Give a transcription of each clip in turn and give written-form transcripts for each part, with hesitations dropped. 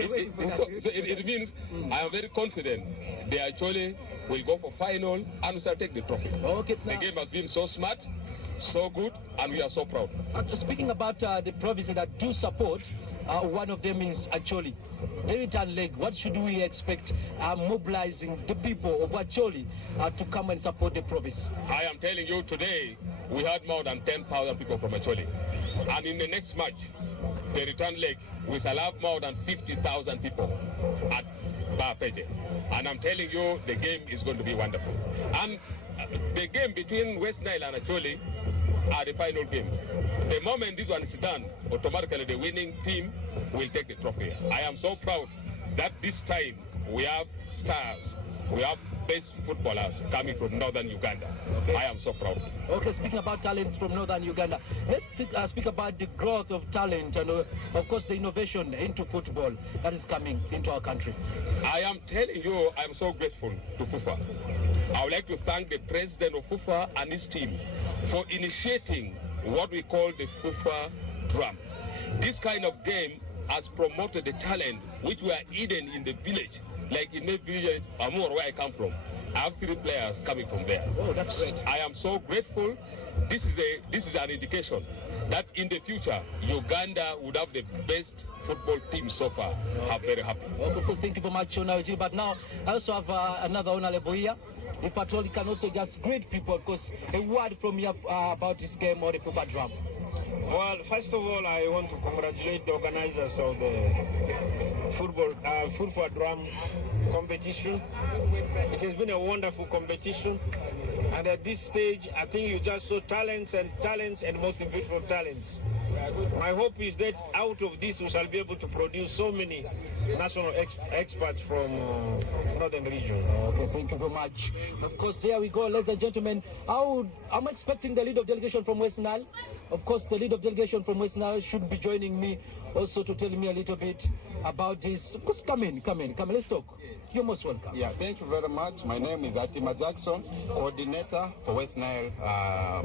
it means I am very confident the Acholi will go for final and we shall take the trophy. Okay, the game has been so smart, so good, and we are so proud. Speaking about the provinces that do support, one of them is Acholi. The return leg, what should we expect mobilizing the people of Acholi to come and support the province? I am telling you today, we had more than 10,000 people from Acholi. And in the next match, the return leg, we shall have more than 50,000 people at Bapeje. And I'm telling you, the game is going to be wonderful. And the game between West Nile and Acholi are the final games. The moment this one is done, automatically the winning team will take the trophy. I am so proud that this time we have stars, we have best footballers coming from northern Uganda. Okay. I am so proud. Okay, speaking about talents from northern Uganda, let's speak about the growth of talent and of course the innovation into football that is coming into our country. I am telling you, I am so grateful to FUFA. I would like to thank the president of FUFA and his team for initiating what we call the FUFA drum. This kind of game has promoted the talent which were hidden in the village. Like in my village, Amur, where I come from, I have 3 players coming from there. Oh, that's great. I am so grateful. This is an indication that in the future, Uganda would have the best football team so far. Okay. I'm very happy. Okay, thank you very much, Gilbert. Now, I also have another honorable here. If at all, you can also just greet people, because a word from you about this game or the FUFA drum. Well, first of all, I want to congratulate the organizers of the football drum competition. It has been a wonderful competition, and at this stage, I think you just saw talents and most beautiful talents. My hope is that out of this, we shall be able to produce so many national experts from northern region. Okay, thank you very much. Of course, there we go, ladies and gentlemen. I'm expecting the lead of delegation from West Nile. Of course, the lead of delegation from West Nile should be joining me also to tell me a little bit about this. Of course, come in, let's talk. You're most welcome. Yeah, thank you very much. My name is Atima Jackson, coordinator for West Nile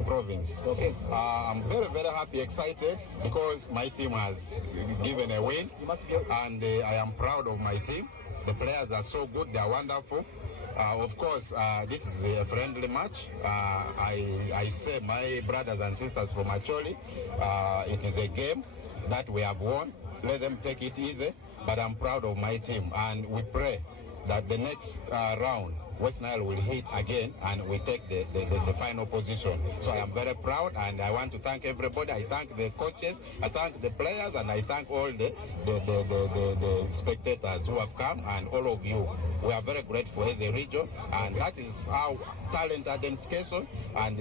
province. Okay. I'm very, very happy, excited, because my team has given a win. You must be. And I am proud of my team. The players are so good, they are wonderful. Of course, this is a friendly match. I say my brothers and sisters from Acholi, it is a game that we have won. Let them take it easy, but I'm proud of my team, and we pray that the next round West Nile will hit again and we take the final position. So I am very proud, and I want to thank everybody. I thank the coaches, I thank the players, and I thank all the spectators who have come, and all of you. We are very grateful as a region, and that is how talent identification and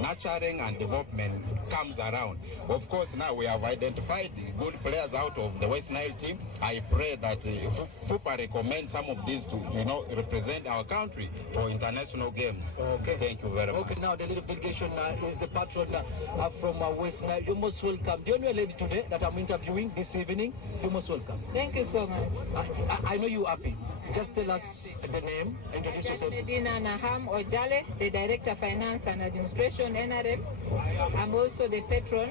nurturing and development comes around. Of course, now we have identified good players out of the West Nile team. I pray that FUFA recommends some of these to, represent our country for international games. Okay. Thank you very much. Okay, now the lead of delegation is the patron from West Nile. You're most welcome. The only lady today that I'm interviewing this evening, you're most welcome. Thank you so much. I know you're happy. Just tell us the name, introduce yourself. Medina Naham Ojale, the Director of Finance and Administration, NRM. I'm also the patron,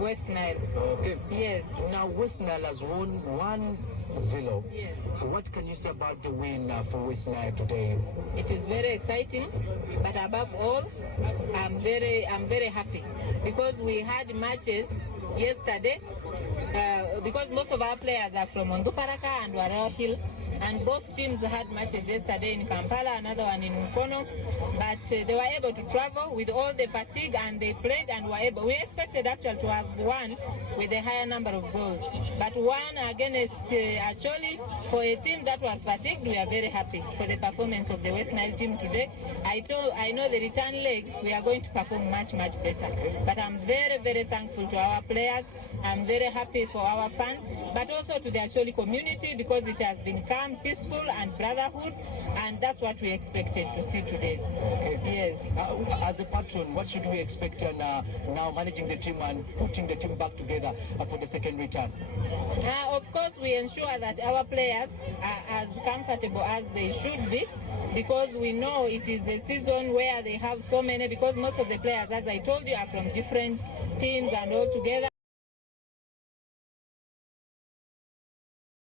West Nile. Okay. Yes. Now, West Nile has won 1-0. Yes. What can you say about the win for West Nile today? It is very exciting, but above all, I'm very happy, because we had matches yesterday, because most of our players are from Onduparaka and Warao Hill, and both teams had matches yesterday in Kampala, another one in Mukono, but they were able to travel with all the fatigue, and they played and were able. We expected actually to have won with a higher number of goals, but won against Acholi. For a team that was fatigued, we are very happy for the performance of the West Nile team today. I know the return leg, we are going to perform much better, but I'm very thankful to our players. I'm very happy for our fans, but also to the Acholi community, because it has been calm, peaceful, and brotherhood, and that's what we expected to see today. Okay. Yes. As a patron, what should we expect now managing the team and putting the team back together for the second return? Of course, we ensure that our players are as comfortable as they should be, because we know it is a season where they have so many, because most of the players, as I told you, are from different teams and all together.